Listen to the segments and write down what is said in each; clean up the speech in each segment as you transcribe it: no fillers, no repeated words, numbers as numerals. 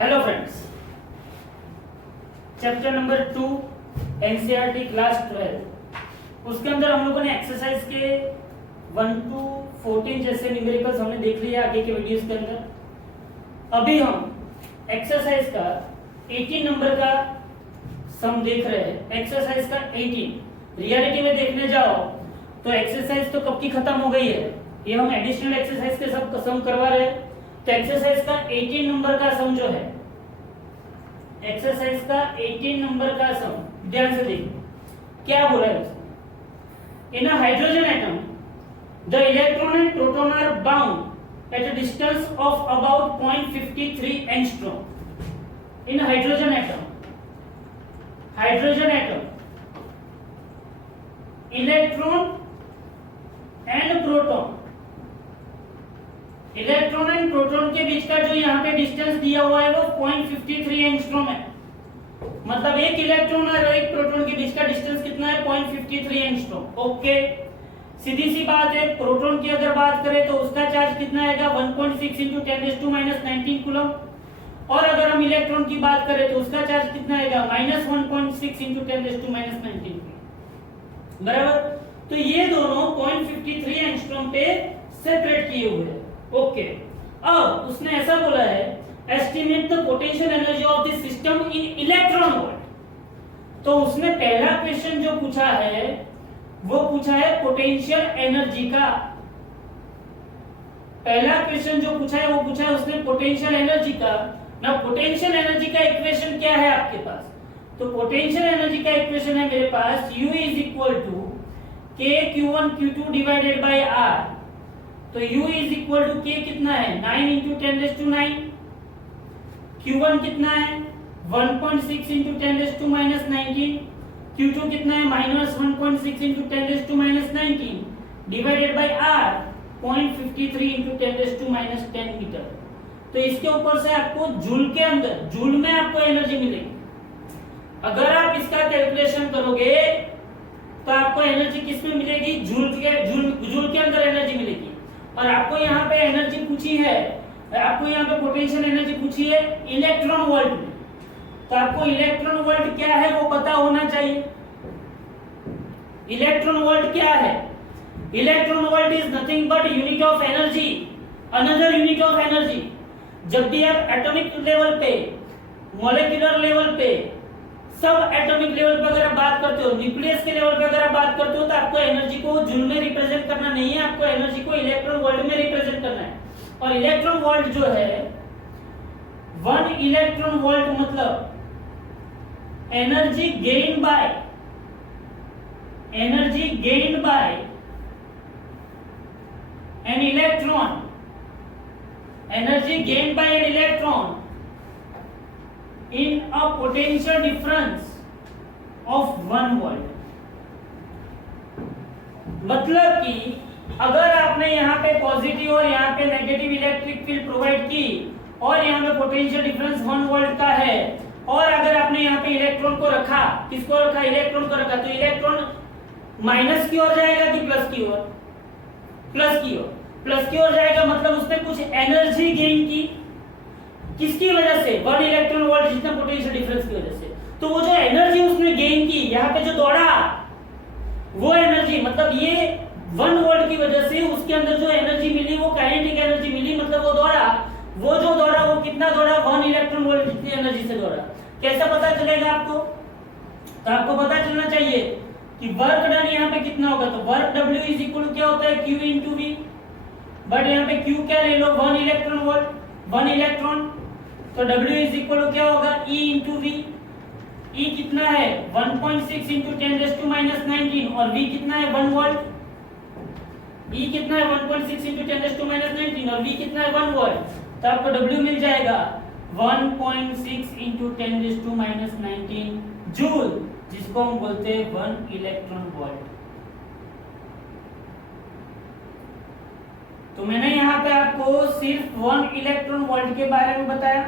Hello friends, chapter number 2 NCERT class 12 उसके अंदर हम लोगों ने एक्सरसाइज के 1 to 14 जैसे न्यूमेरिकल्स हमने देख लिया आगे के वीडियोस के अंदर। अभी हम एक्सरसाइज का 18 नंबर का सम देख रहे हैं। एक्सरसाइज का 18 रियलिटी में देखने जाओ तो एक्सरसाइज तो कब की खत्म हो गई है। ये हम एडिशनल एक्सरसाइज के सब सम करवा रहे हैं। तो एक्सरसाइज का 18 नंबर का सम जो है, एक्सरसाइज का 18 नंबर का सम ध्यान से देखिए क्या बोला है उसने। In a hydrogen atom the electron and proton are bound at a distance of about 0.53 angstrom. In hydrogen atom electron and proton, electron and proton के बीच का जो यहाँ पे डिस्टेंस दिया हुआ है वो 0.53 एंगस्ट्रॉम है। मतलब एक इलेक्ट्रॉन और एक प्रोटॉन के बीच का डिस्टेंस कितना है? 0.53 एंगस्ट्रॉम। ओके, सीधी सी बात है। प्रोटॉन की अगर बात करें तो उसका चार्ज कितना आएगा? 1.6 × 10⁻⁻19 कूलम। और अगर हम इलेक्ट्रॉन की बात करें तो उसका चार्ज कितना आएगा? -1.6 × 10⁻19 बराबर। तो ये दोनों 0.53 एंगस्ट्रॉम पे सेपरेट किए हुए हैं। ओके, अब उसने ऐसा बोला है, estimate the potential energy of this system in electron volt. तो उसने पहला क्वेश्चन जो पूछा है वो पूछा है पोटेंशियल एनर्जी का। पहला क्वेश्चन जो पूछा है वो पूछा है उसने पोटेंशियल एनर्जी का। ना पोटेंशियल एनर्जी का इक्वेशन क्या है आपके पास? तो पोटेंशियल एनर्जी का इक्वेशन है मेरे पास U = KQ1Q2 divided by R। तो U = K कितना है? 9 × 10⁹। Q1 कितना है? 1.6 × 10⁻⁻19। Q2 कितना है? -1.6 × 10⁻⁻19 डिवाइडेड बाय R 0.53 × 10⁻10 मीटर। तो इसके ऊपर से आपको जूल के अंदर, जूल में आपको एनर्जी मिलेगी। अगर आप इसका कैलकुलेशन करोगे तो आपको एनर्जी किस में मिलेगी? जूल के अंदर एनर्जी मिलेगी। और आपको यहाँ पे एनर्जी पूछी है, आपको यहाँ पे पोटेंशियल एनर्जी पूछी है इलेक्ट्रॉन वोल्ट में। तो आपको इलेक्ट्रॉन वोल्ट क्या है वो पता होना चाहिए। इलेक्ट्रॉन वोल्ट क्या है? Electron volt is nothing but unit of energy, another unit of energy. जब भी आप एटॉमिक लेवल पे, मॉलिक्यूलर लेवल पे, सब एटॉमिक लेवल पे अगर आप बात करते हो, न्यूक्लियस के लेवल पे अगर आप बात करते हो तो आपको एनर्जी को जूल में रिप्रेजेंट करना नहीं है, आपको एनर्जी को इलेक्ट्रॉन वोल्ट में रिप्रेजेंट करना है। और इलेक्ट्रॉन वोल्ट जो है 1 इलेक्ट्रॉन वोल्ट मतलब energy gain by an electron, energy gain by an electron in a potential difference of 1 volt। मतलब कि अगर आपने यहाँ पे पॉजिटिव और यहाँ पे नेगेटिव इलेक्ट्रिक फील्ड प्रोवाइड की और यहाँ पे पोटेंशियल डिफरेंस 1 वोल्ट का है, और अगर आपने यहाँ पे इलेक्ट्रॉन को रखा, किसको रखा? इलेक्ट्रॉन को रखा, तो इलेक्ट्रॉन माइनस की ओर जाएगा कि प्लस की ओर? प्लस की ओर जाएगा। मतलब उसने कुछ एनर्जी गेन की, किसकी वजह से? 1 इलेक्ट्रॉन वोल्ट जितना पोटेंशियल डिफरेंस की वजह से। तो वो जो एनर्जी उसने गेन की, यहाँ पे जो दौड़ा वो एनर्जी, मतलब ये 1 वोल्ट की वजह से उसके अंदर जो एनर्जी मिली वो काइनेटिक एनर्जी मिली। मतलब वो जो दौड़ा वो कितना दौड़ा? 1 इलेक्ट्रॉन वोल्ट जितनी एनर्जी से दौड़ा। कैसा पता चलेगा आपको? तो आपको पता चलना चाहिए कि वर्क डन यहाँ पे कितना होगा। तो वर्क W = क्या होता है? Q × V। बट यहाँ पे Q क्या ले लो? 1 इलेक्ट्रॉन वोल्ट, 1 इलेक्ट्रॉन। तो W = क्या होगा? E × V। E कितना है? 1.6 × 10⁻⁻19 और V कितना है? 1 वोल्ट। E कितना है? 1.6 × 10⁻⁻19 और V कितना है? 1 वोल्ट। तो आपको W मिल जाएगा 1.6 × 10⁻⁻19 जूल, जिसको हम बोलते हैं 1 इलेक्ट्रॉन वोल्ट। तो मैंने यहाँ पे आपको सिर्फ 1 इलेक्ट्रॉन वोल्ट के बारे में बताया।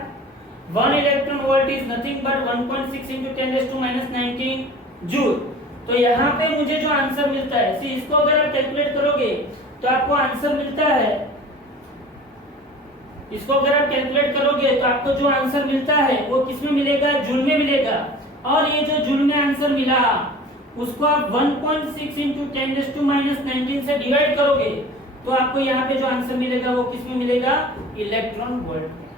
1 electron volt is nothing but 1.6 × 10⁻⁻19 joule. तो यहाँ पे मुझे जो आंसर मिलता है, इसको अगर आप कैलकुलेट करोगे तो आपको आंसर मिलता है इसको अगर आप कैलकुलेट करोगे तो आपको जो आंसर मिलता है वो किस में मिलेगा, जूल में मिलेगा। और ये जो जूल में आंसर मिला उसको आप 1.6 इंटू 10⁻⁻19 से डिवाइड करोगे तो आपको यहाँ पे जो आंसर मिलेगा वो किस में मिलेगा, इलेक्ट्रॉन वोल्ट में।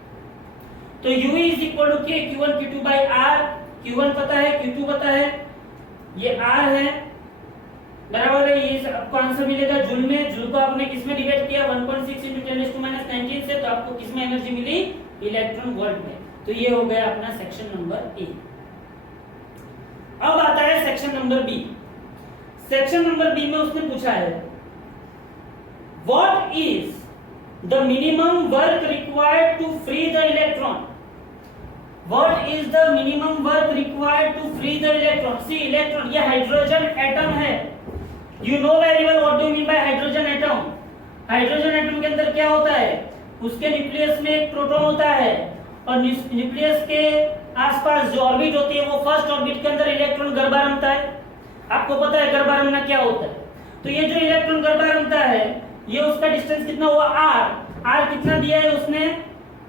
तो U इज इक्वल टू के Q1 Q2 by R। Q1 पता है, Q2 पता है, ये R है, बराबर है। ये आपको आंसर मिलेगा जूल में। जूल को आपने किस में डिवाइड किया, 1.6 इंटू 10⁻⁻19 से, तो आपको किस में एनर्जी मिली, इलेक्ट्रॉन वोल्ट में। तो ये हो गया अपना सेक्शन नंबर ए। अब आता है section number B. Section number B में उसने पूछा है what is the minimum work required to free the electron. What is the minimum work required to free the electron. See electron, ये hydrogen atom है। You know very well what do you mean by hydrogen atom. Hydrogen atom के अंदर क्या होता है, उसके nucleus में एक प्रोटॉन होता है और न्यूक्लियस के आसपास जो ऑर्बिट होती है वो फर्स्ट ऑर्बिट के अंदर इलेक्ट्रॉन गर्भारमता है। आपको पता है गर्भारमना क्या होता है। तो ये जो इलेक्ट्रॉन गर्भारमता है ये उसका डिस्टेंस कितना हुआ, r कितना दिया है उसने,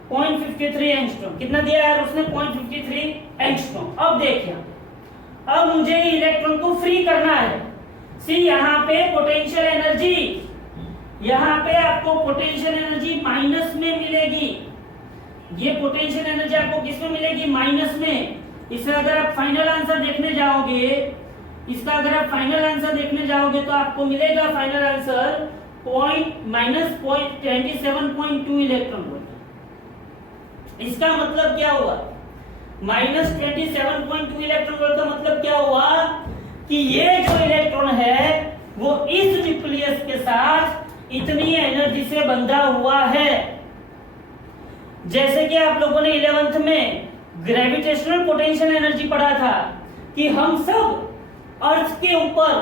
0.53 एंगस्ट्रॉम। कितना दिया है उसने, 0.53 एंगस्ट्रॉम। अब देखिए, अब मुझे इलेक्ट्रॉन को फ्री करना है। सी यहाँ पे पोटेंशियल एनर्जी, यहाँ पे आपको पोटेंशियल एनर्जी माइनस में मिलेगी। ये पोटेंशियल एनर्जी आपको किस में मिलेगी, माइनस में। इसका अगर आप फाइनल आंसर देखने जाओगे, इसका अगर आप फाइनल आंसर देखने जाओगे तो आपको मिलेगा फाइनल आंसर -27.2 इलेक्ट्रॉन वोल्ट। इसका मतलब क्या हुआ, -27.2 इलेक्ट्रॉन वोल्ट का मतलब क्या हुआ कि ये जो इलेक्ट्रॉन है वो इस न्यूक्लियस के साथ इतनी एनर्जी से बंधा हुआ है। जैसे कि आप लोगों ने 11th में ग्रेविटेशनल पोटेंशियल एनर्जी पढ़ा था कि हम सब अर्थ के ऊपर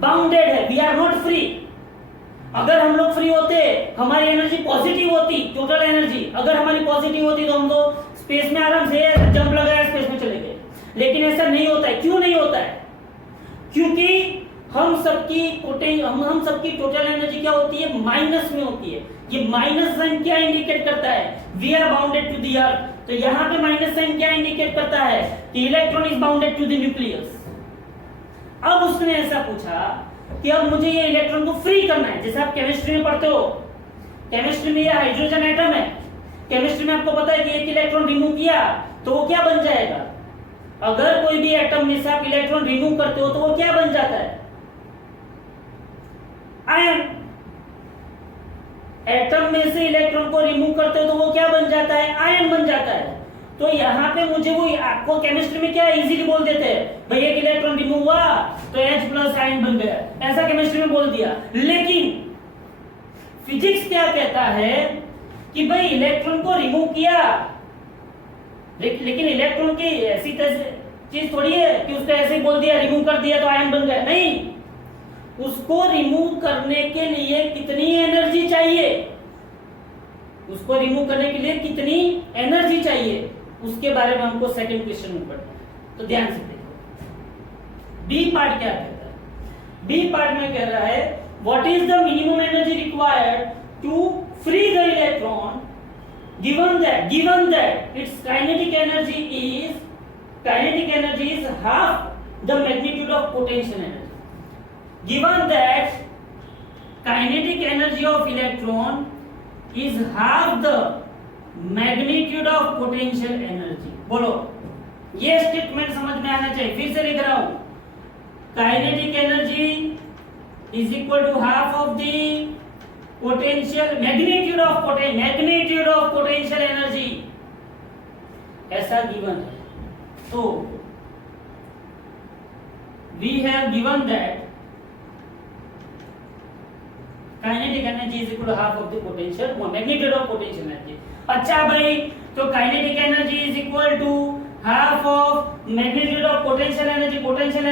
बाउंडेड है, वी आर नॉट फ्री। अगर हम लोग फ्री होते, हमारी एनर्जी पॉजिटिव होती, टोटल एनर्जी अगर हमारी पॉजिटिव होती तो हम तो स्पेस में आराम से जंप लगाया स्पेस में चले गए। लेकिन ऐसा नहीं होता है। क्यों नहीं होता है, क्योंकि हम सबकी टोटल एनर्जी क्या होती है, माइनस में होती है। ये माइनस साइन क्या इंडिकेट करता है, we are bounded to the earth. तो यहाँ पे माइनस साइन क्या इंडिकेट करता है कि electron is bounded to the nucleus. अब उसने ऐसा पूछा कि अब मुझे ये इलेक्ट्रॉन को फ्री करना है। जैसे आप केमिस्ट्री में पढ़ते हो, केमिस्ट्री में ये हाइड्रोजन एटम है। केमिस्ट्री में आपको पता है कि एक इलेक्ट्रॉन रिमूव किया तो वो क्या बन जाएगा। अगर कोई भी एटम में से आप इलेक्ट्रॉन रिमूव करते हो तो वो क्या बन जाता है, आयन। एटम में से इलेक्ट्रॉन को रिमूव करते हो तो वो क्या बन जाता है, आयन बन जाता है। तो यहाँ पे मुझे वो, आपको केमिस्ट्री में क्या इजीली बोल देते हैं, भाई एक इलेक्ट्रॉन रिमूव हुआ तो H+ आयन बन गया, ऐसा केमिस्ट्री में बोल दिया। लेकिन फिजिक्स क्या कहता है कि भाई इलेक्ट्रॉन को रिमूव किया, लेकिन इलेक्ट्रॉन की ऐसी चीज थोड़ी है कि उसको ऐसे ही बोल दिया, रिमूव कर दिया तो आयन बन गया। नहीं, उसको रिमूव करने के लिए कितनी एनर्जी चाहिए, उसको रिमूव करने के लिए कितनी एनर्जी चाहिए, उसके बारे में हमको सेकंड क्वेश्चन में पढ़ना है। तो ध्यान से देखो बी पार्ट क्या कहता है। बी पार्ट में कह रहा है what is the minimum energy required to free the electron given that its kinetic energy is half the magnitude of potential energy. Given that kinetic energy of electron is half the magnitude of potential energy. बोलो, ये statement समझ में आना चाहिए। फिर से लिख रहा हूं, kinetic energy is equal to half of the potential magnitude of potential energy, ऐसा गिवन है। तो we have given that kinetic energy is equal to half of the potential magnitude of potential energy. अच्छा भाई, तो kinetic energy is equal to half of magnitude of potential energy. Potential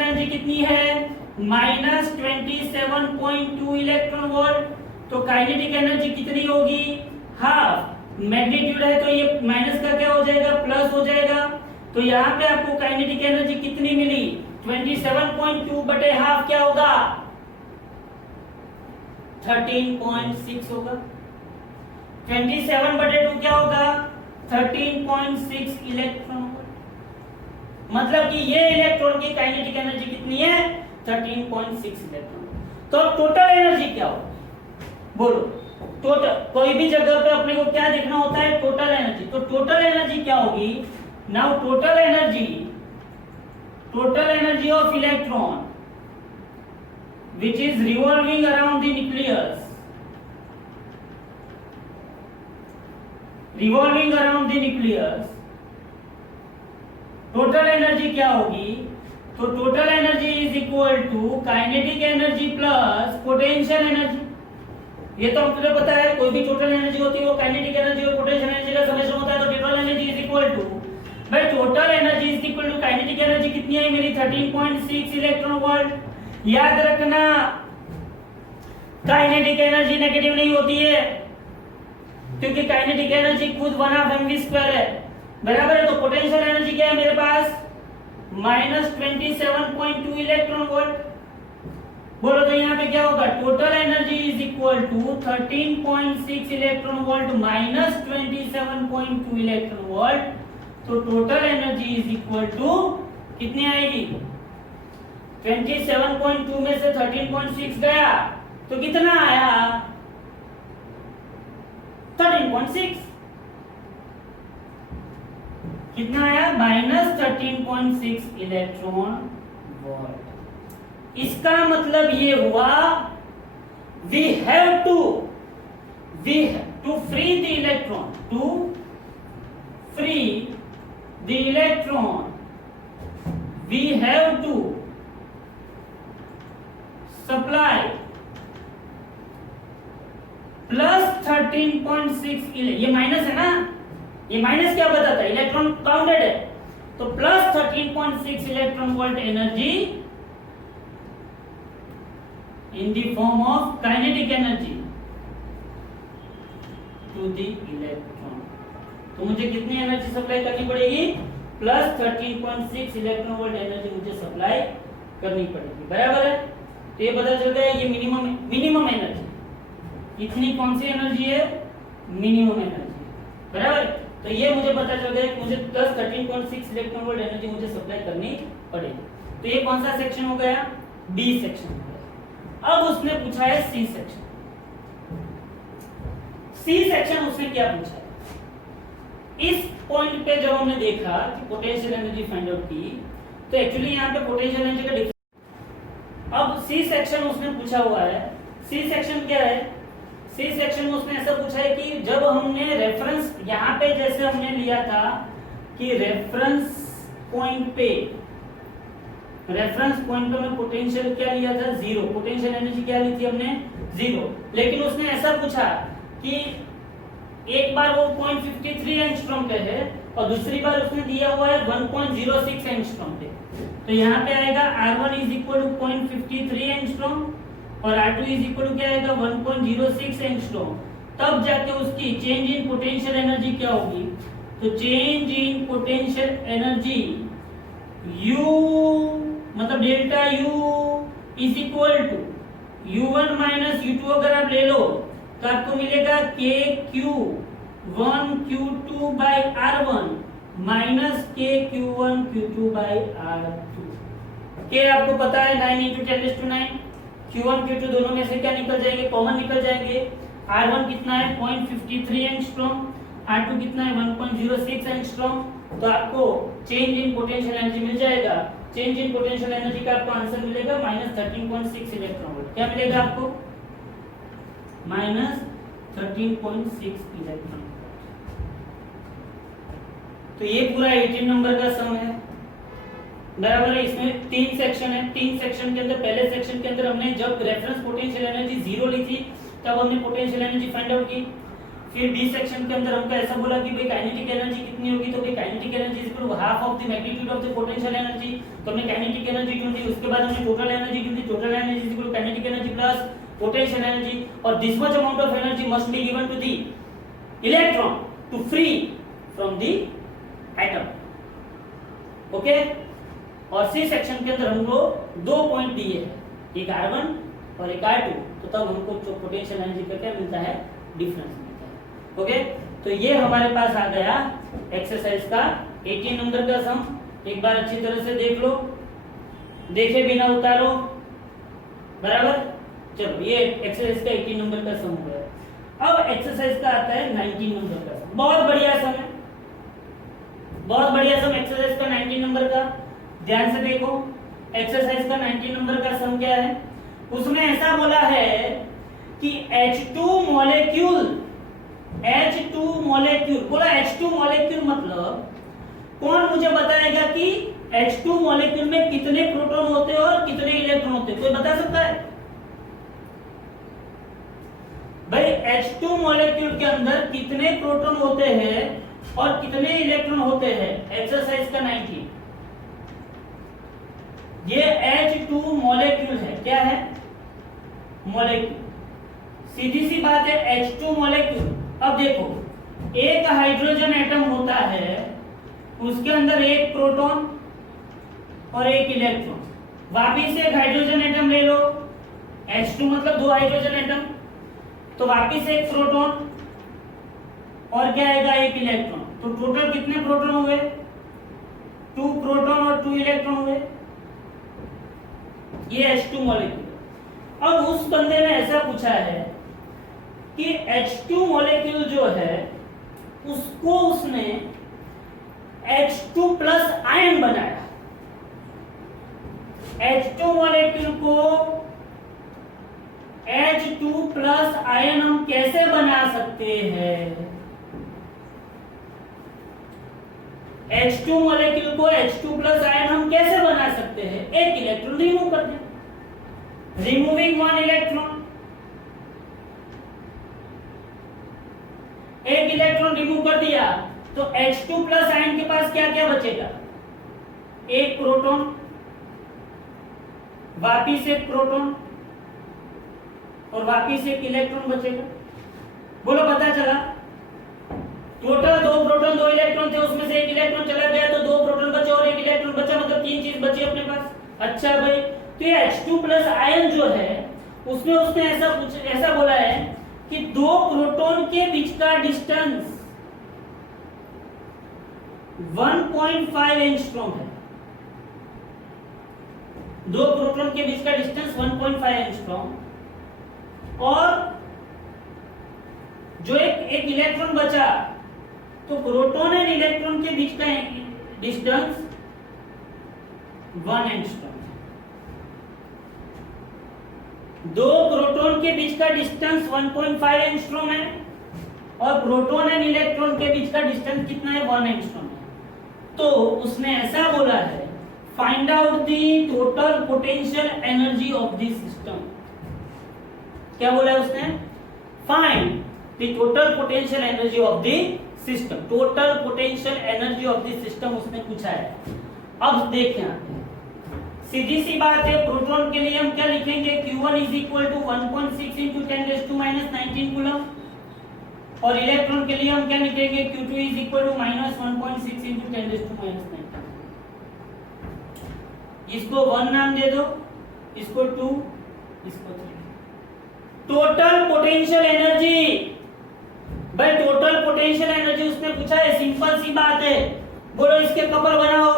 energy कितनी है, -27.2 electron volt. तो kinetic energy कितनी होगी, half. Magnitude है तो ये माइनस का क्या हो जाएगा, प्लस हो जाएगा। तो यहाँ पे आपको काइनेटिक एनर्जी कितनी मिली, 27.2 बटे हाफ क्या होगा, 13.6 होगा। 27/2 क्या होगा 13.6 इलेक्ट्रॉन वोल्ट। मतलब कि ये इलेक्ट्रॉन की काइनेटिक एनर्जी कितनी है 13.6 इलेक्ट्रॉन। तो टोटल एनर्जी क्या होगी बोलो। टोटल कोई भी जगह पे अपने को क्या देखना होता है टोटल एनर्जी। तो टोटल एनर्जी क्या होगी now total energy of electron which is revolving around the nucleus total energy क्या होगी। तो total energy is equal to kinetic energy plus potential energy. ये तो आपको पता है कोई भी टोटल एनर्जी होती है वो काइनेटिक एनर्जी और पोटेंशियल एनर्जी का समेशन होता है। तो total energy is equal to भाई total energy is equal to kinetic energy कितनी है मेरी 13.6 इलेक्ट्रॉन वोल्ट। याद रखना काइनेटिक एनर्जी नेगेटिव नहीं होती है क्योंकि काइनेटिक एनर्जी खुद 1/mv² है बराबर है। तो पोटेंशियल एनर्जी क्या है मेरे पास -27.2 इलेक्ट्रॉन वोल्ट। बोलो तो यहाँ पे क्या होगा total energy is equal to 13.6 electron volt minus 27.2 electron volt. तो total energy is equal to कितनी आएगी 27.2 में से 13.6 गया तो कितना आया 13.6 कितना आया -13.6 इलेक्ट्रॉन वोल्ट। इसका मतलब ये हुआ we have to free the electron we have to supply plus 13.6 ये माइनस है ना ये माइनस क्या बताता है इलेक्ट्रॉन काउंटेड है। तो plus 13.6 electron volt energy in the form of kinetic energy to the electron। तो मुझे कितनी एनर्जी सप्लाई करनी पड़ेगी प्लस 13.6 इलेक्ट्रॉन वोल्ट एनर्जी मुझे सप्लाई करनी पड़ेगी बराबर है। तो ये पता चल गया ये मिनिमम एनर्जी इतनी कौन सी एनर्जी है मिनिमम एनर्जी बराबर। तो ये मुझे पता चल गया कि मुझे प्लस 13.6 इलेक्ट्रॉन वोल्ट एनर्जी मुझे सप्लाई करनी पड़ेगी। तो ये कौन सा सेक्शन हो गया बी सेक्शन। अब उसने पूछा है सी सेक्शन। उसने क्या पूछा है इस पॉइंट पे जब हमने देखा कि पोटेंशियल एनर्जी फाइंड आउट की तो एक्चुअली यहाँ पे पोटेंशियल एनर्जी का डिफरेंस। अब सी सेक्शन उसने पूछा हुआ है। सी सेक्शन क्या है सी सेक्शन में उसने ऐसा पूछा है कि जब हमने रेफरेंस यहाँ पे जैसे हमने लिया था कि रेफरेंस पॉइंट पे हमने पोटेंशियल क्या लिया था 0 पोटेंशियल एनर्जी क्या ली थी हमने 0। लेकिन उसने ऐसा पूछा कि एक बार वो 0.53 एंगस्ट्रॉम पे है और दूसरी बार उसने दिया हुआ है 1.06 एंगस्ट्रॉम पे। तो यहाँ पे आएगा R1 is equal to 0.53 angstrom और R2 इज इक्वल टू क्या आएगा 1.06 एंगस्ट्रॉम। तब जाके उसकी चेंज इन पोटेंशियल एनर्जी क्या होगी। तो change in potential energy U मतलब delta U is equal to U1 minus U2 अगर आप ले लो तो आपको मिलेगा KQ1 Q2 by R1 minus KQ1 Q2 by R2। K आपको पता है 9 × 10⁹ Q1 Q2 दोनों में से क्या निकल जाएंगे कॉमन निकल जाएंगे। R1 कितना है 0.53 एंगस्ट्रॉम R2 कितना है 1.06 एंगस्ट्रॉम। तो आपको चेंज इन पोटेंशियल एनर्जी मिल जाएगा। चेंज इन पोटेंशियल एनर्जी का आपको आंसर मिलेगा -13.6 इलेक्ट्रॉन वोल्ट। क्या मिलेगा आपको -13.6 इलेक्ट्रॉन। तो ये पूरा 18 नंबर का सम है बराबर है। इसमें 3 सेक्शन है। 3 सेक्शन के अंदर पहले सेक्शन के अंदर हमने जब रेफरेंस पोटेंशियल एनर्जी 0 ली थी तब हमने पोटेंशियल एनर्जी फाइंड आउट की। फिर बी सेक्शन के अंदर हमको ऐसा बोला कि भाई काइनेटिक एनर्जी कितनी होगी। तो भाई kinetic energy is equal to half of the magnitude of the potential energy. तो हमने काइनेटिक एनर्जी ढूंढी उसके बाद हमने टोटल एनर्जी ढूंढी। Total energy is equal to kinetic energy plus potential energy और this much amount of energy must be given to the electron to free from the atom. Okay और C section के अंदर हमको 2 point दिए हैं एक R1 और एक R2। तो तब हमको जो पोटेंशियल एनर्जी का क्या मिलता है डिफरेंस मिलता है। ओके, तो ये हमारे पास आ गया एक्सरसाइज का 18 नंबर का सम। एक बार अच्छी तरह से देख लो, देखे बिना उतारो, बराबर। चलो ये एक्सरसाइज का 18 नंबर का सम हो गया। अब एक्सरसाइज का आता है 19 नंबर का सम। बहुत बढ़िया सम है, बहुत बढ़िया सम एक्सरसाइज का 19 नंबर का। ध्यान से देखो, एक्सरसाइज का 19 नंबर का सम क्या है। उसमें ऐसा बोला है कि H2 मॉलिक्यूल, H2 मॉलिक्यूल, बोला H2 मॉलिक्यूल मतलब कौन मुझे बताएगा कि H2 मॉलिक्यूल में कितने प्रोटॉन होते हैं और कितने इलेक्ट्रॉन होते हैं, कोई बता सकता है भाई? H2 मॉलिक्यूल के अंदर कितने प्रोटॉन होते हैं और कितने इलेक्ट्रॉन होते हैं? एक्सरसाइज का 19। ये H2 मॉलिक्यूल है, क्या है? मॉलिक्यूल। सीधी सी बात है, H2 मॉलिक्यूल। अब देखो, एक हाइड्रोजन एटम होता है, उसके अंदर एक प्रोटॉन और एक इलेक्ट्रॉन। वापिस एक हाइड्रोजन एटम ले लो, H2 मतलब दो हाइड्रोजन एटम, तो वापिस एक प्रोटॉन और क्या आएगा? एक इलेक्ट्रॉन। तो टोटल कितने प्रोटॉन हुए? 2 प्रोटॉन और 2 इलेक्ट्रॉन हुए। ये H2 मॉलिक्यूल। अब उस बंदे ने ऐसा पूछा है कि H2 मॉलिक्यूल जो है उसको उसने H2 प्लस आयन बनाया। H2 मॉलिक्यूल को H2 प्लस आयन हम कैसे बना सकते हैं? H2 मॉलिक्यूल को H2 प्लस आयन हम कैसे बना सकते हैं? एक इलेक्ट्रॉन रिमूव कर दिया, रिमूविंग 1 इलेक्ट्रॉन। एक इलेक्ट्रॉन रिमूव कर दिया तो H2 प्लस आयन के पास क्या क्या बचेगा? एक प्रोटॉन, वापिस एक प्रोटॉन और वापिस एक इलेक्ट्रॉन बचेगा। बोलो, पता चला? टोटल 2 प्रोटॉन 2 इलेक्ट्रॉन थे, उसमें से एक इलेक्ट्रॉन चला गया तो 2 प्रोटॉन बचे और एक इलेक्ट्रॉन बचा, मतलब 3 चीज बची अपने पास। अच्छा भाई, तो ये H2 प्लस आयन जो है उसमें उसने ऐसा बोला है कि 2 प्रोटॉन के बीच का डिस्टेंस 1.5 एंगस्ट्रॉम है। 2 प्रोटॉन के बीच का डिस्टेंस 1.5 एंगस्ट्रॉम, और जो एक इलेक्ट्रॉन बचा तो प्रोटॉन एंड इलेक्ट्रॉन के बीच का डिस्टेंस 1 एंगस्ट्रॉम। 2 प्रोटॉन के बीच का डिस्टेंस 1.5 एंगस्ट्रॉम है और प्रोटॉन एंड इलेक्ट्रॉन के बीच का डिस्टेंस कितना है? 1 एंगस्ट्रॉम है। तो उसने ऐसा बोला है, find out the total potential energy of the system. क्या बोला है उसने? Find the total potential energy of the system. Total potential energy of the system उसने पूछा है। अब देखें, सीधी सी बात है, प्रोटॉन के लिए हम क्या लिखेंगे? Q1 is equal to 1.6 into 10 raised to minus 19 coulomb, और इलेक्ट्रॉन के लिए हम क्या लिखेंगे? Q2 is equal to minus 1.6 into 10 raised to minus 19। इसको 1 नाम दे दो, इसको 2, इसको 3। टोटल पोटेंशियल एनर्जी, भाई टोटल पोटेंशियल एनर्जी उसने पूछा है, सिंपल सी बात है। बोलो, इसके कपल बनाओ,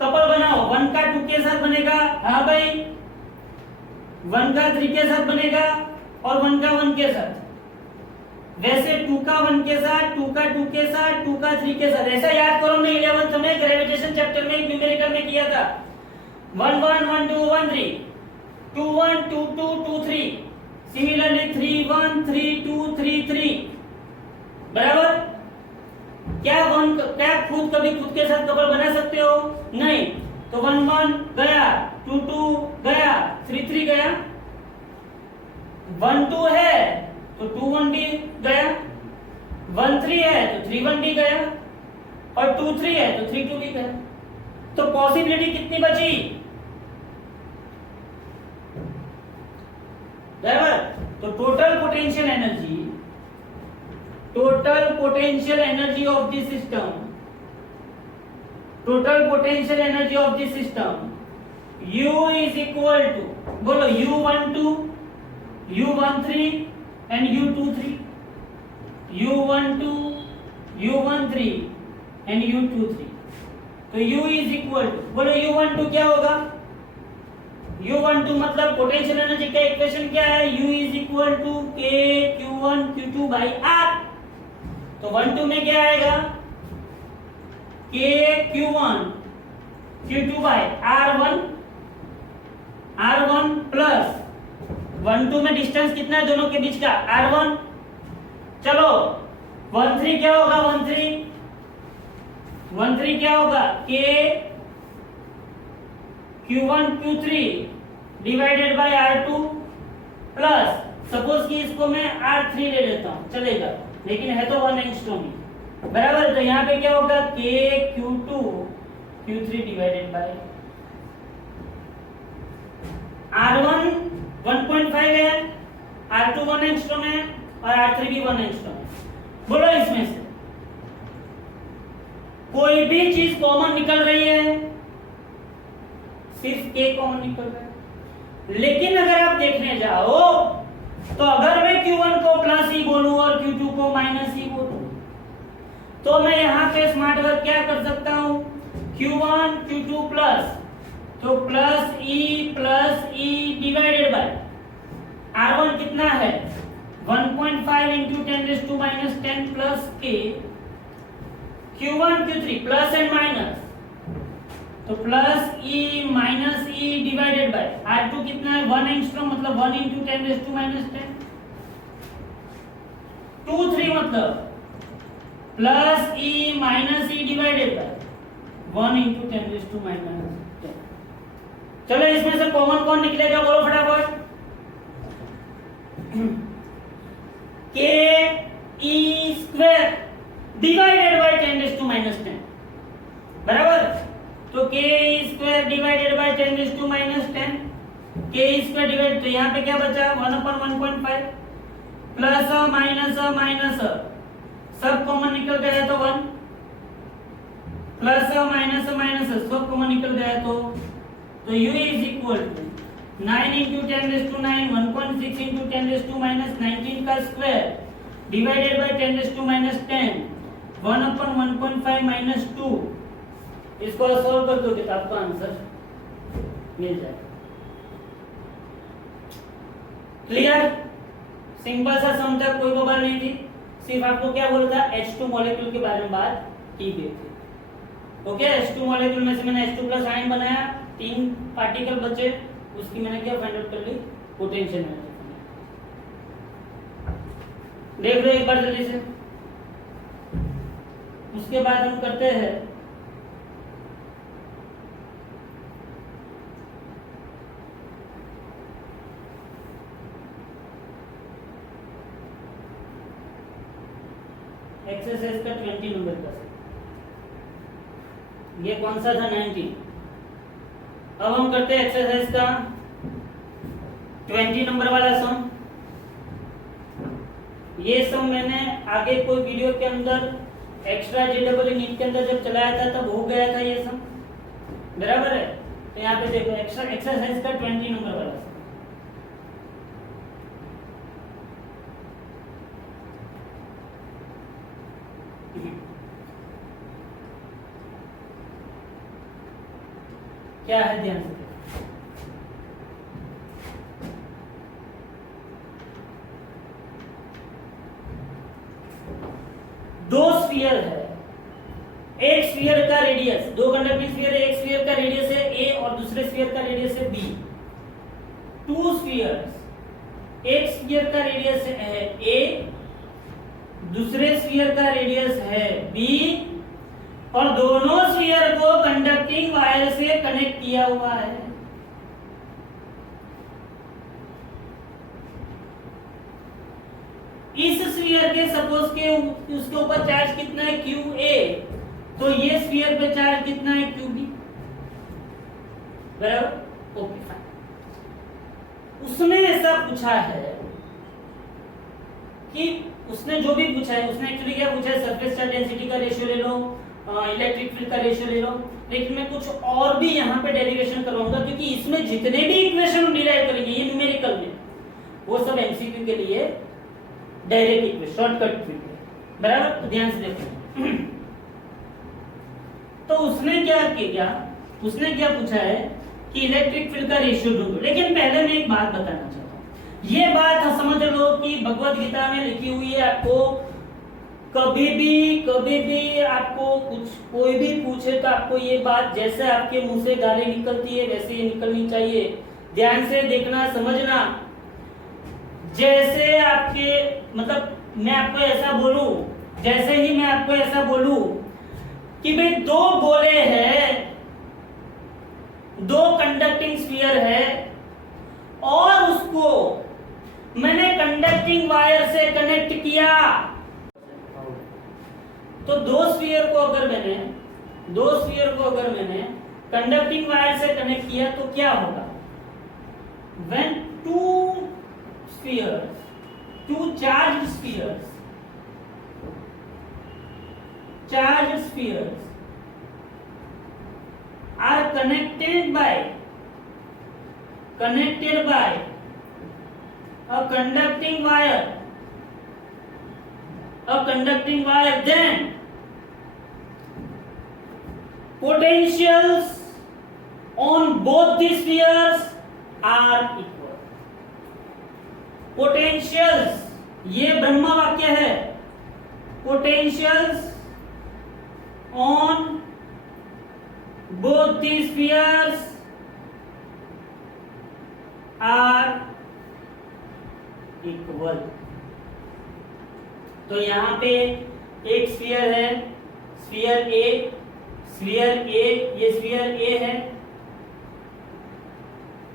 कपल बनाओ। 1 का 2 के साथ बनेगा, हाँ भाई, 1 का 3 के साथ बनेगा और 1 का 1 के साथ। वैसे 2 का 1 के साथ, 2 का 2 के साथ, 2 का 3 के साथ। ऐसा याद करो, मैं 11th में ग्रेविटेशन चैप्टर में न्यूमेरिकल में किया था। 1 1 1 2 1 3, 2 1 2 2 2 3, सिमिलरली 3 1 3 2 3 3, बराबर। क्या खुद कभी खुद के साथ कपल बना सकते हो? नहीं। तो 1 1 गया, 2 2 गया, 3 3 गया। 1 2 है तो 2 1 भी गया, 1 3 है तो 3 1 भी गया, और 2 3 है तो 3 2 भी गया। तो पॉसिबिलिटी कितनी बची? बराबर। तो total potential energy of the system, total potential energy of the system U is equal to, बोलो, U12, U13 and U23। U12 U13 and U23। तो U इज इक्वल टू, बोलो U12 क्या होगा? U12 मतलब पोटेंशियल एनर्जी का equation क्या है? U is equal to K Q1 Q2 by R। तो 12 में क्या आएगा? K Q1 Q2 by R1 plus 12 में डिस्टेंस कितना है दोनों के बीच का? R1। चलो 13 क्या होगा? 13 क्या होगा? K Q1 Q3 divided by R2 plus, suppose कि इसको मैं R3 ले लेता हूं, चलेगा, लेकिन है तो 1 एंगस्ट्रॉम ही, बराबर। तो यहाँ पे क्या होगा? K Q2 Q3 divided by R1 1.5 है, R2 1 एंगस्ट्रॉम है और R3 भी 1 एंगस्ट्रॉम है। बोलो इसमें से कोई भी चीज कॉमन निकल रही है? सिर्फ K कॉमन निकल रहा है। लेकिन अगर आप देखने जाओ तो अगर मैं Q1 को प्लस ही बोलूं और Q2 को माइनस ही बोलूं, तो मैं यहाँ पे स्मार्ट वर्क क्या कर सकता हूं? Q1 Q2 प्लस, तो plus E divided bye R1 कितना है? 1.5 into 10⁻⁻10 plus K Q1 Q3 plus and minus, तो plus E minus E divided by R2 कितना है? 1 एंगस्ट्रॉम, मतलब 1 इंटू 10⁻⁻10 2 3 मतलब plus E minus E divided bye 1 into 10⁻⁻10। चलो इसमें से कॉमन कौन निकलेगा? बोलो फटाफट। K E square divided by 10⁻⁻10, बराबर। तो K E square divided by 10⁻⁻10, K E square divide, तो यहाँ पे क्या बचा? 1/1.5 प्लस माइनस सब कॉमन निकल गया तो 1, प्लस माइनस सब कॉमन निकल गया तो U is equal to 9 into 10⁻⁹ 1.6 into 10⁻⁻19 का स्क्वायर डिवाइडेड बाय 10⁻⁻10 1/1.5 माइनस 2। इसको सॉल्व कर दोगे तो आपको आंसर मिल जाएगा। क्लियर? सिंपल सा सम था, कोई बबल नहीं थी, सिर्फ आपको क्या बोला था? H2 मॉलिक्यूल के बारे में बात की गई थी। ओके, H2 मॉलिक्यूल में से मैंने H2 प्लस आयन बनाया, 3 पार्टिकल बचे, उसकी मैंने क्या फाइंड आउट कर ली? Potential energy. देख लो एक बार जल्दी से। उसके बाद हम करते हैं एक्सरसाइज का 20 नंबर का। ये कौन सा था? 19। अब हम करते हैं एक्सरसाइज का 20 नंबर वाला सम। ये सम मैंने आगे कोई वीडियो के अंदर एक्स्ट्रा JEE नीट के अंदर जब चलाया था तब हो गया था ये सम, बराबर है। तो यहाँ पे देखो एक्सरसाइज का 20 नंबर वाला सम। क्या है? ध्यान से दो स्फीयर है, एक स्फीयर का रेडियस, दो कंडक्टिंग स्फीयर है, एक स्फीयर का रेडियस है A और दूसरे स्फीयर का रेडियस है B। टू स्फीयर्स, एक स्फीयर का रेडियस है A, दूसरे स्फीयर का रेडियस है B, और दोनों स्फीयर को कंडक्टिंग वायर से कनेक्ट किया हुआ है। इस स्फीयर के सपोज के उसके ऊपर चार्ज कितना है? QA, तो ये स्फीयर पे चार्ज कितना है? QB, बराबर। Okay fine. उसने ऐसा पूछा है कि उसने जो भी पूछा है, उसने एक्चुअली क्या पूछा है? सरफेस चार्ज डेंसिटी का रेशियो ले लो, इलेक्ट्रिक फील्ड का रेशियो ले लो, लेकिन मैं कुछ और भी यहाँ पे डेरिवेशन करवाऊंगा, क्योंकि इसमें जितने भी इक्वेशन हम डिराइव करेंगे ये न्यूमेरिकल में, वो सब एमसीक्यू के लिए डायरेक्ट इक्वेशन, शॉर्टकट फील्ड है। बराबर, ध्यान से देखो। तो उसने क्या किया, उसने क्या पूछा है कि इलेक्ट्रिक फील्ड का रेशियो ढूंढो। लेकिन पहले मैं एक बात बताना चाहता हूँ, ये बात समझ लो कि भगवत गीता में लिखी हुई है। आपको कभी भी आपको कुछ कोई भी पूछे तो आपको ये बात जैसे आपके मुंह से गाली निकलती है वैसे ही निकलनी चाहिए। ध्यान से देखना, समझना। जैसे आपके मतलब मैं आपको ऐसा बोलूं, जैसे ही मैं आपको ऐसा बोलूं कि भाई दो गोले हैं, दो कंडक्टिंग स्फीयर है और उसको मैंने कंडक्टिंग वायर से कनेक्ट किया, तो दो स्फीयर को अगर मैंने कंडक्टिंग वायर से कनेक्ट किया तो क्या होगा? When two charged spheres are connected by a conducting wire, then potentials on both the spheres are equal. Potentials, ये ब्रह्मा वाक्य है। Potentials on both the spheres are equal. तो यहाँ पे एक स्फीयर है, स्फीयर ए, ये स्फीयर ए है,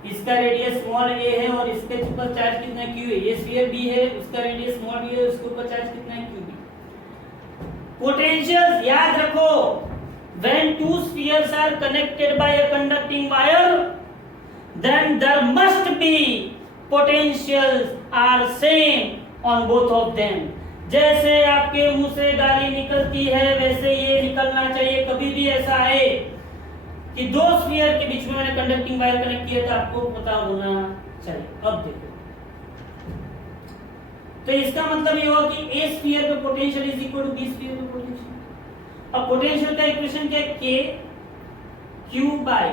इसका रेडियस स्मॉल ए है और इसके ऊपर चार्ज कितना क्यू है। ये स्फीयर बी है, उसका रेडियस स्मॉल बी है, उसके ऊपर चार्ज कितना है क्यू बी। पोटेंशियल्स याद रखो, when two spheres are connected by a conducting wire, then there must be potentials are same on both of them. जैसे आपके मुंह से गाली निकलती है वैसे ये निकलना चाहिए। कभी भी ऐसा है कि दो स्फीयर के बीच में मैंने कंडक्टिंग वायर कनेक्ट किया तो आपको पता होना चाहिए। अब देखो, तो इसका मतलब ये हुआ कि ए स्फीयर पे potential is equal to B sphere पे पोटेंशियल। अब पोटेंशियल का इक्वेशन क्या है? के क्यू बाई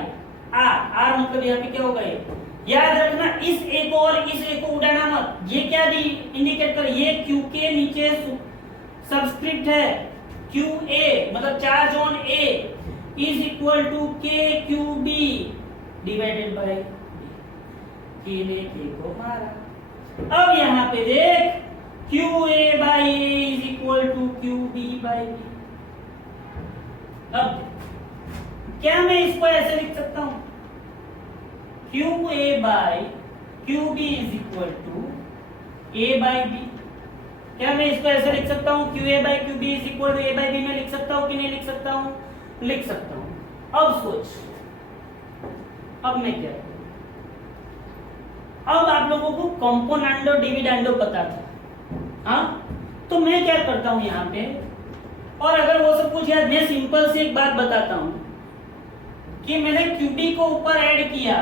आर। आर मतलब यहाँ पे क्या होगा? ये याद रखना, इस ए को और इस ए को उड़ाना मत। ये क्या दी इंडिकेट कर, ये क्यू के नीचे सबस्क्रिप्ट है क्यू ए, मतलब charge on A is equal to K Q B divided by K ने के को मारा। अब यहाँ पे देख, Q A by A is equal to Q B by B. अब क्या मैं इसको ऐसे लिख सकता हूं? Q A by Q B is equal to A by B. क्या मैं इसको ऐसे लिख सकता हूं? Q A by Q B is equal to A by B. मैं लिख सकता हूं कि नहीं लिख सकता हूं? लिख सकता हूं। अब सोच, अब मैं क्या करूं? अब आप लोगों को कंपोनेंडो डिविडेंडो पता था, हाँ? तो मैं क्या करता हूं यहाँ पे, और अगर वो सब कुछ याद, मैं सिंपल से एक बात बताता हूं कि मैंने क्यूबी को ऊपर ऐड किया,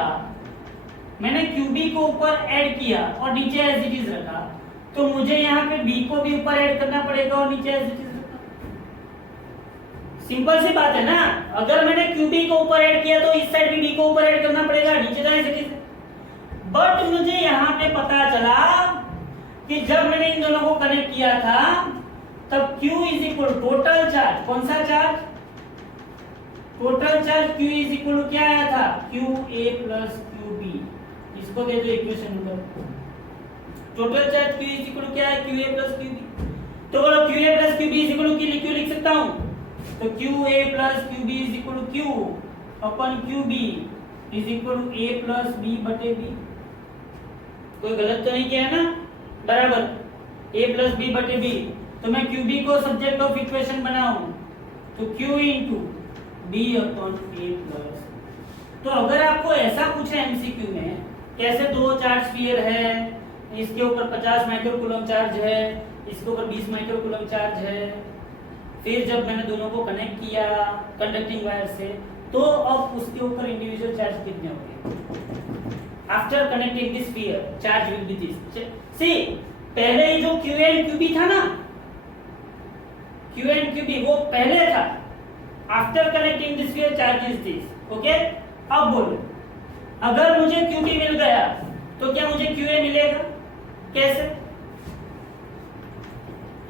मैंने क्यूबी को ऊपर ऐड किया और नीचे एज इट इज रखा, तो मुझे यहाँ पे बी को भी ऊपर ऐड करना पड़ेगा और नीचे एज इट इज रखा। सिंपल सी बात है ना। अगर मैंने क्यूबी को ऊपर ऐड किया तो इस साइड भी बी को ऊपर ऐड करना पड़ेगा, नीचे तो एज इट इज। बट मुझे यहाँ पे पता चला कि जब मैंने इन दोनों को कनेक्ट किया था तब Q is equal total charge, कौन सा charge? Total charge Q is equal क्या आया था? QA plus QB। इसको दे दो equation number. Total charge Q is equal क्या है? QA plus QB। तो बोलो QA plus QB is equal क्यों लिख सकता हूं? तो QA plus QB is equal Q upon QB is equal A plus B बटे B। कोई गलत तो नहीं किया है ना? बराबर, A प्लस B बटे B। तो मैं QB को सब्जेक्ट ऑफ इक्वेशन बनाऊं तो Q into B upon A plus. तो अगर आपको ऐसा पूछे एमसीक्यू में, कैसे दो चार्ज स्फीयर है, इसके ऊपर 50 माइक्रोकूलम चार्ज है, इसके ऊपर 20 माइक्रोकूलम चार्ज है, फिर जब मैंने दोनों को कनेक्ट किया कंडक्टिंग वायर से, तो अब उसके ऊपर इंडिविजुअल चार्ज कितने होंगे? After connecting this sphere charge will be this. See, पहले ही जो QA एंड QB था ना, Q and QB वो पहले था, after connecting this way charge is this. Okay, अब बोलो अगर मुझे QB मिल गया तो क्या मुझे QA मिलेगा? कैसे?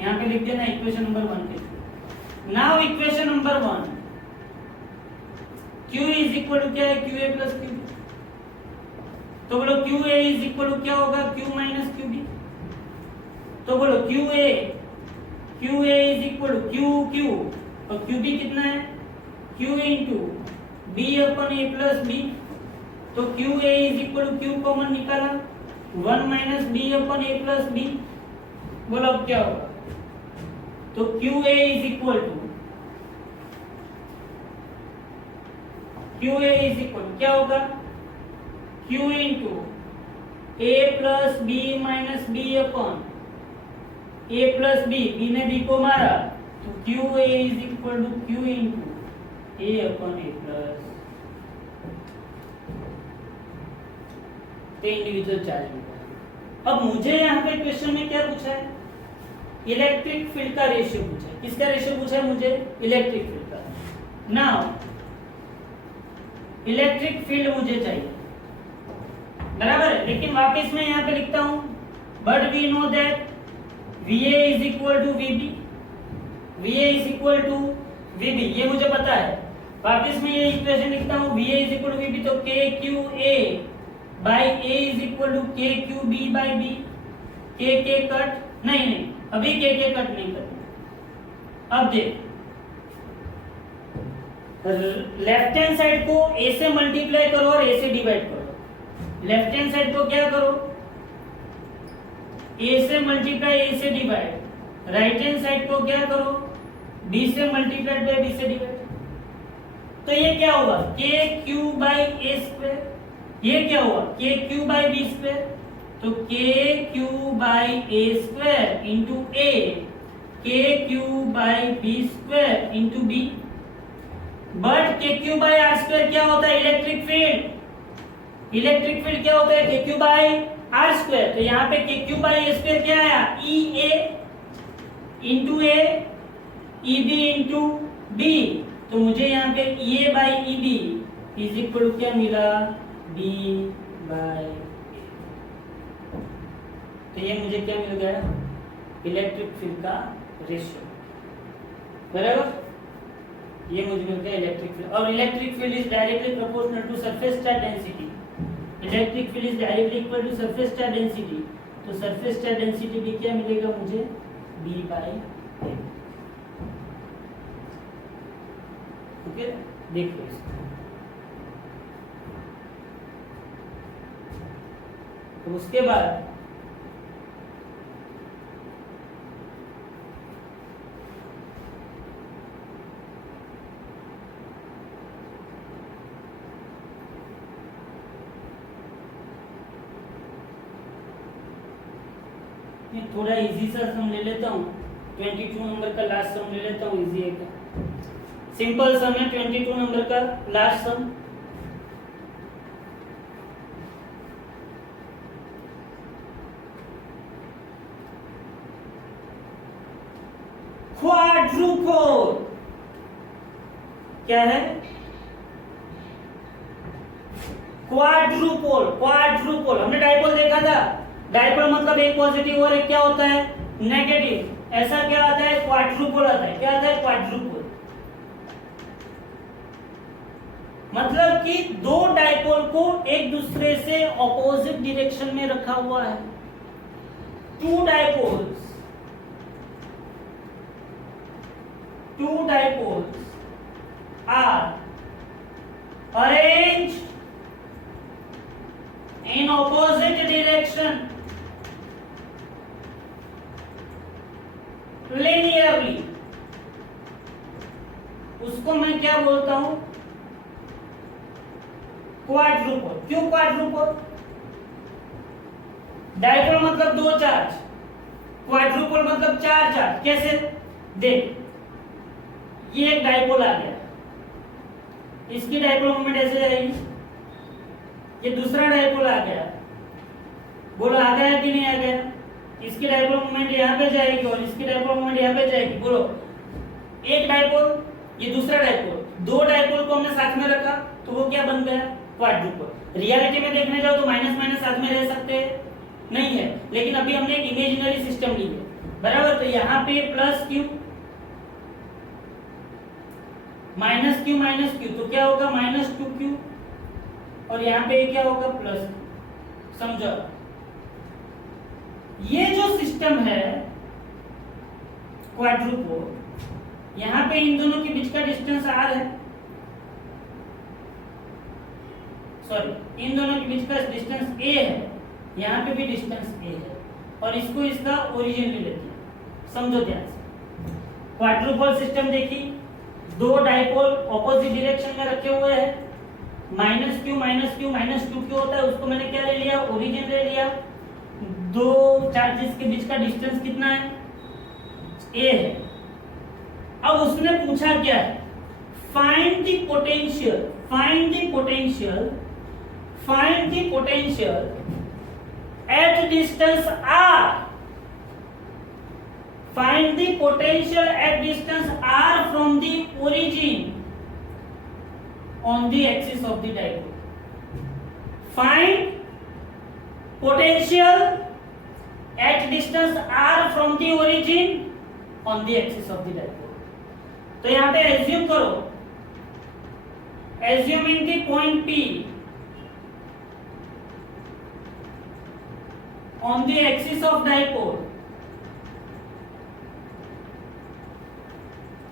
यहां पे लिख देना इक्वेशन नंबर 1 के। Now equation number 1, Q is equal to क्या है? QA plus QB। तो बोलो QA इज इक्वल टू क्या होगा? Q minus QB। तो बोलो QA is equal to Q और QB कितना है? Q इंटू B अपन A प्लस B। तो QA is equal to Q common निकाला 1 माइनस B अपन A प्लस B। बोलो अब क्या होगा? तो QA इज इक्वल टू क्या होगा? Q into A plus B minus B अपन A प्लस B, B ने B को मारा तो QA is equal to Q into A अपन A प्लस इंडिविजुअल चार्ज मिला। अब मुझे यहाँ पे क्वेश्चन में क्या पूछा है? इलेक्ट्रिक फील्ड का रेशियो पूछा है। किसका रेशियो पूछा है मुझे? इलेक्ट्रिक फील्ड का। नाउ इलेक्ट्रिक फील्ड मुझे चाहिए, बराबर है, लेकिन वापस मैं यहाँ पे लिखता हूं but we know that VA is equal to VB, VA is equal to VB, ये मुझे पता है। वापस मैं ये इक्वेशन लिखता हूं VA is equal to VB, तो KQA by A is equal to KQB by B। K cut नहीं, अभी K कट नहीं करना। अब देख, लेफ्ट हैंड साइड को A से मल्टीप्लाई करो और A से डिवाइड करो। लेफ्ट हैंड साइड को क्या करो? A से मल्टीप्लाई A से डिवाइड। राइट हैंड साइड को क्या करो? B से मल्टीप्लाई बाय B से डिवाइड। तो ये क्या हुआ? KQ by A square. ये क्या हुआ? KQ by B square. तो KQ by A square into A, KQ by B square into B। But KQ by R square क्या होता है? Electric field. इलेक्ट्रिक फील्ड क्या होता है? KQ by R square. तो यहाँ पे KQ बाय A स्क्वायर क्या आया? EA into A, EB into B। तो मुझे यहाँ पे EA by EB is equal to क्या मिला? B by A। तो ये मुझे क्या मिल गया? इलेक्ट्रिक फील्ड का रेशियो, बराबर। ये मुझे मिल गया इलेक्ट्रिक फील्ड। और electric field is directly proportional to surface charge density. Electric field is directly equal to surface charge density. तो सरफेस चार्ज डेंसिटी भी क्या मिलेगा मुझे? B by A। ओके, देखो इसको। तो उसके बाद थोड़ा इजी सा सम ले लेता हूँ। 22 नंबर का लास्ट सम ले लेता हूँ, इजी है का। सिंपल सम है 22 नंबर का लास्ट सम। क्वाड्रुपोल क्या है? क्वाड्रुपोल हमने डाइपोल देखा था। डाइपोल मतलब एक पॉजिटिव और एक क्या होता है? नेगेटिव। ऐसा क्या आता है? क्वाड्रुपोल आता है। क्या आता है? क्वाड्रुपोल। मतलब कि दो डाइपोल को एक दूसरे से ऑपोजिट डायरेक्शन में रखा हुआ है। Two dipoles are arranged in opposite direction linearly। उसको मैं क्या बोलता हूं? क्वाड्रुपोल। क्यों क्वाड्रुपोल? डाइपोल मतलब दो चार्ज, क्वाड्रुपोल मतलब चार चार्ज। कैसे? देख, ये एक डाइपोल आ गया, इसकी डाइपोल मोमेंट ऐसे जाएगी। ये दूसरा डाइपोल आ गया, बोलो आ गया कि नहीं आ गया? इसकी डाइपोल मोमेंट यहाँ पे जाएगी और इसकी डाइपोल मोमेंट यहाँ पे जाएगी। बोलो एक डायपोल, ये दूसरा डायपोल, दो डायपोल को हमने साथ में रखा तो वो क्या बन गया, क्वाड्रुपल। रियलिटी में देखने जाओ तो माइनस माइनस साथ में रह सकते हैं, नहीं है, लेकिन अभी हमने एक इमेजिनरी सिस्टम ली है, बराबर। तो यहाँ पे प्लस क्यू माइनस क्यू तो क्या होगा माइनस 2q, और यहाँ पे क्या होगा प्लस, समझो। ये जो सिस्टम है क्वाड्रुपल, यहाँ पे इन दोनों के बीच का डिस्टेंस r है, सॉरी इन दोनों के बीच का डिस्टेंस a है, यहाँ पे भी डिस्टेंस a है, और इसको इसका ओरिजिन ले लेते हैं, समझो ध्यान से। क्वाड्रुपल सिस्टम देखी, दो डाइपोल ऑपोजिट डायरेक्शन में रखे हुए हैं, माइनस क्यू माइनस 2q होता है, उसको मैंने क्या ले लिया, ओरिजिन ले लिया। दो चार्जेस के बीच का डिस्टेंस कितना है, a है। अब उसने पूछा क्या है, find the potential at distance r, find the potential at distance r from the origin on the axis of the dipole. Find potential at distance r from the origin on the axis of the dipole. तो यहाँ पे assume करो, assuming the point P on the axis of dipole,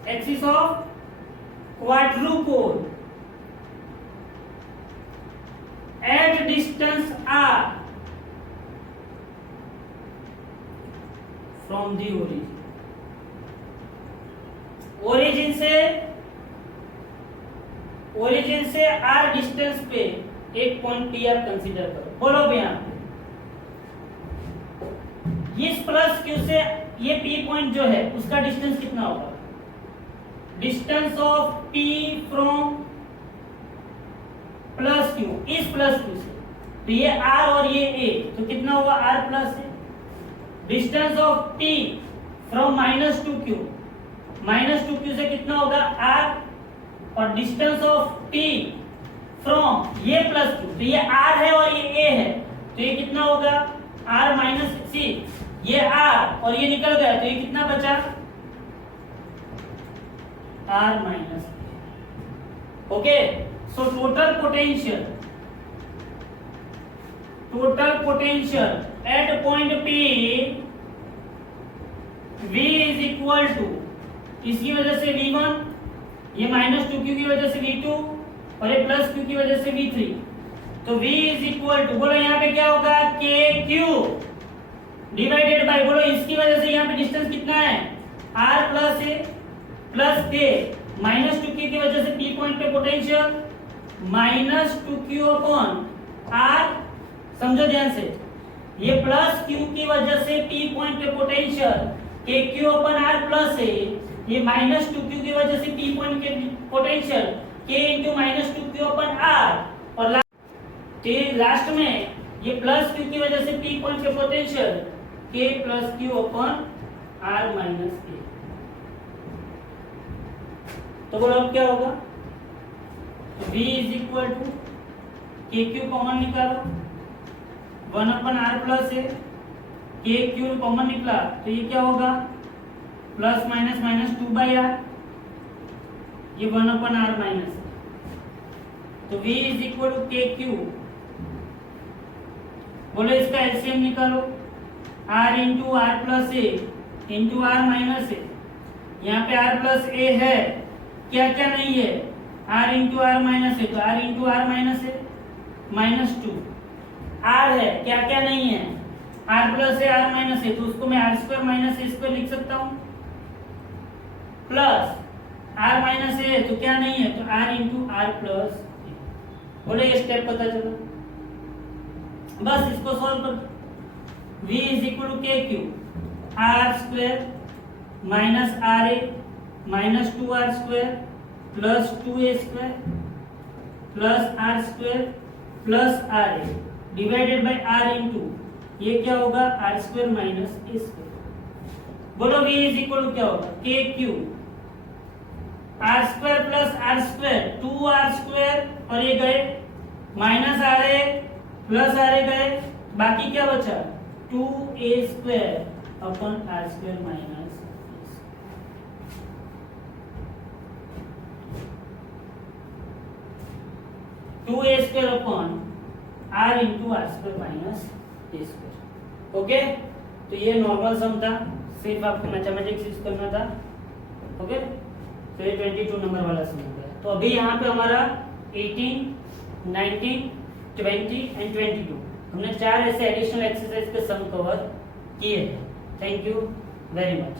axis of quadrupole at distance r from the origin, origin से r distance पे एक point P आप consider करो। बोलो भैया, इस प्लस क्यू से ये P पॉइंट जो है उसका डिस्टेंस कितना होगा, distance of P from plus Q, इस प्लस क्यू से, तो ये r और ये a, तो कितना हुआ r प्लस है। Distance of P from minus 2q से कितना होगा r, और डिस्टेंस ऑफ P फ्रॉम ये प्लस क्यू, तो ये r है और ये a है, तो ये कितना होगा r माइनस सी, ये r और ये निकल गया, तो ये कितना बचा r minus. Okay, so total potential at point P V is equal to, इसकी वजह से V1, ये माइनस 2q की वजह से V2, और ये प्लस q की वजह से V3, तो V इज इक्वल टू, बोलो यहाँ पे क्या होगा KQ डिवाइडेड बाय, बोलो इसकी वजह से यहाँ पे डिस्टेंस कितना है r plus a plus k, minus 2q की वजह से P पॉइंट पे potential minus 2q upon r, समझो ध्यान से, ये प्लस q की वजह से P पॉइंट पे potential KQ upon r plus a, ये माइनस 2q की वजह से P पॉइंट के potential K into minus 2q upon r, और लास्ट में ये प्लस q की वजह से P पॉइंट के potential K plus q upon r minus k। तो बोलो अब क्या होगा, तो V is equal to KQ common निकालो, 1 अपॉन r प्लस है, KQ कॉमन निकला तो ये क्या होगा plus minus minus 2 by r, ये 1 अपॉन r माइनस, तो V is equal to KQ, बोलो इसका एलसीएम निकालो, r into R plus a into R minus a, यहाँ पे r प्लस ए है, क्या क्या नहीं है, r into R minus A, तो r into R minus A minus 2, r है, क्या क्या नहीं है, r plus A r minus A, तो उसको मैं r square minus A square लिख सकता हूँ, प्लस r माइनस ए, तो क्या नहीं है, तो r इंटू आर प्लस, बोले ये स्टेप पता चला, बस इसको सॉल्व कर, v is equal to KQ r square minus R A minus 2r square plus 2a square plus r square plus R A divided by r into ये क्या होगा r square minus a square. बोलो v is equal to क्या होगा KQ R square plus R square 2r² और ये गए minus आ रहे प्लस आ रहे गए, बाकी क्या बचा 2a² upon r² minus 2a² upon r into r² minus a²। Okay, तो ये नॉर्मल सम था, सिर्फ आपको मैथमेटिक्स यूज करना था। ओके, तो ये 22 नंबर वाला सम हो गया। तो अभी यहाँ पे हमारा 18, 19, 20 एंड 22 हमने 4 ऐसे एडिशनल एक्सरसाइज के सम कवर किए हैं। Thank you very much.